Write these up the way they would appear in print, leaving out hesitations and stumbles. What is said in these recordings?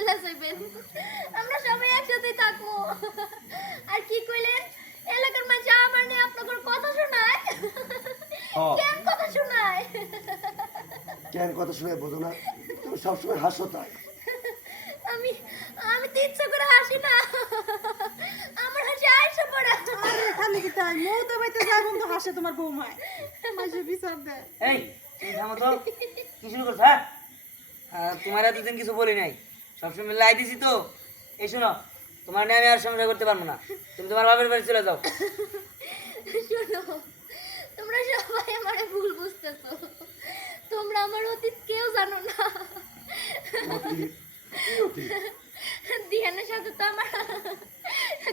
চলে যাবেন, আমরা সবাই একসাথে থাকবো। আর কি কইলেন, এলাকার মানুষ আমার নিয়ে আপনাদের কথা শোনায়? কেন কথা শোনায়? কেন কথা শুনে বোঝো না? তুমি সবসময় হাসো তাই। আমি আমি তো ইচ্ছা করে হাসি না, আমার হাসি আইসা পড়ে। আরে খালি কি তাই মৌতে বাইতে যায় বন্ধু হাসে তোমার বৌমায় মাঝে বিচার দেয়। এই তুমি থামো তো, কি শুরু করছো? হ্যাঁ তোমার এতদিন কিছু বলি নাই, সবসময় লাই দিছি তো। এই শোনো, তোমার নিয়ে আমি আর সংসার করতে পারবো না, তুমি তোমার বাপের বাড়ি চলে যাও। শোনো, তোমরা সবাই আমারে ভুল বুঝতেছো। তোমরা আমার অতীত কেউ জানো না। অতীত? কি অতীত? দিহানের সাথে তো আমার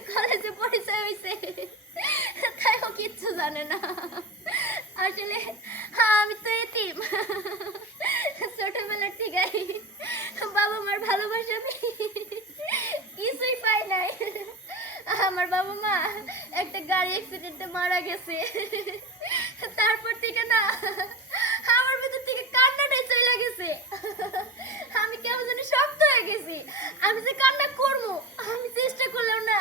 কলেজে পরিচয় হয়েছে, তাই ও কিচ্ছু জানে না। আসলে আমি তো এতিম, ছোটবেলার থেকেই বাবা মার ভালোবাসা আমি কিছুই পাই নাই। আমার বাবা মা একটা গাড়ি অ্যাক্সিডেন্টে মারা গেছে, তারপর থেকে না আমার ভিতর থেকে কান্নাটাই চলে গেছে। আমি কেমন জানি শক্ত হয়ে গেছি, আমি যে কান্না করবো আমি চেষ্টা করলেও না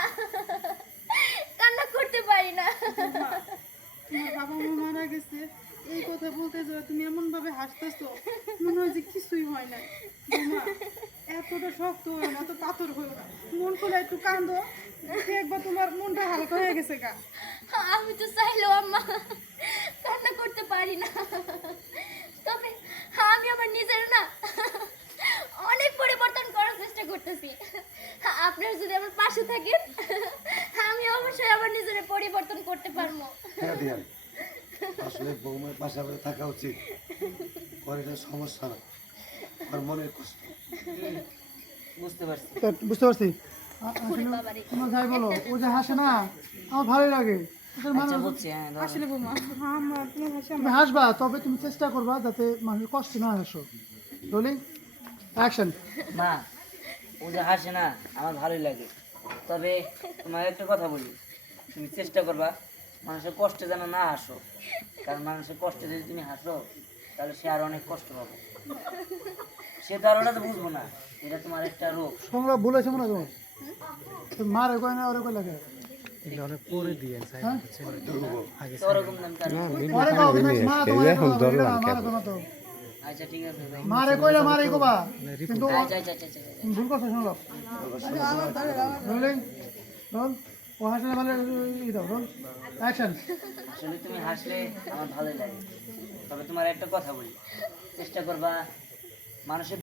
কান্না করতে পারি না। তোমার বাবা মা মারা গেছে এই কথা বলতে যাও তুমি এমন ভাবে হাসতেছো মনে হয় যে কিছুই হয় না। বৌমা এতটা শক্ত হয় না, এত পাথর হয়ে না, মন খুলে একটু কান্দো, দেখবা তোমার মনটা হালকা হয়ে গেছে গা। আমি তো চাইলেও আম্মা কান্না করতে পারি না, তবে আমি আমার নিজের না অনেক পরিবর্তন করার চেষ্টা করতেছি। আপনারা যদি আমার পাশে থাকেন আমি অবশ্যই আমার নিজের পরিবর্তন করতে পারবো। হ্যাঁ দিয়ান, আসলে বৌমার পাশে আমাদের থাকা উচিত। ওর এটা সমস্যা না, ওর মনের কষ্ট। বুঝতে পারছি। বুঝতে পারছি। ওরে বাবারে। তোমার যাই বলো, ও যে হাসে না আমার ভালোই লাগে। ওদের আচ্ছা মানুষ বুঝছি, হ্যাঁ ধরো। আসলে বৌমা আমার তোমার হাসি তুমি হাসবা, তবে তুমি চেষ্টা করবা যাতে মানুষের কষ্ট না হাসো। Rolling action. মা, ও যে হাসে না আমার ভালোই লাগে, তবে তোমার একটা কথা বলি, তুমি চেষ্টা করবা মানুষের কষ্টে যেন না হাসো, কারণ মানুষের কষ্টে যদি তুমি হাসো তাহলে সে আর অনেক কষ্ট পাবে। সে তো আর ওটা তো বুঝবো না, এটা তোমার একটা রোগ। সংলাপ বলেছে মনে হয় তোমার, তুমি মারে কয় না ওরে কয় লাগে। হ্যাঁ? তো ওরকম নাম তার। পরে কও, কিন্তু মা তোমার মারে কয় না তো। আচ্ছা ঠিক আছে, মারে কইলে মারে কবা, কিন্তু আচ্ছা আচ্ছা আচ্ছা আচ্ছা। তুমি ভুল করছো। সংলাপ রোলিং রোল। ও হাসলে ভালো ই দাও। Roll action. আসলে তুমি হাসলে আমার ভালোই লাগে, তবে তোমার একটা কথা বলি, চেষ্টা করবা মানুষের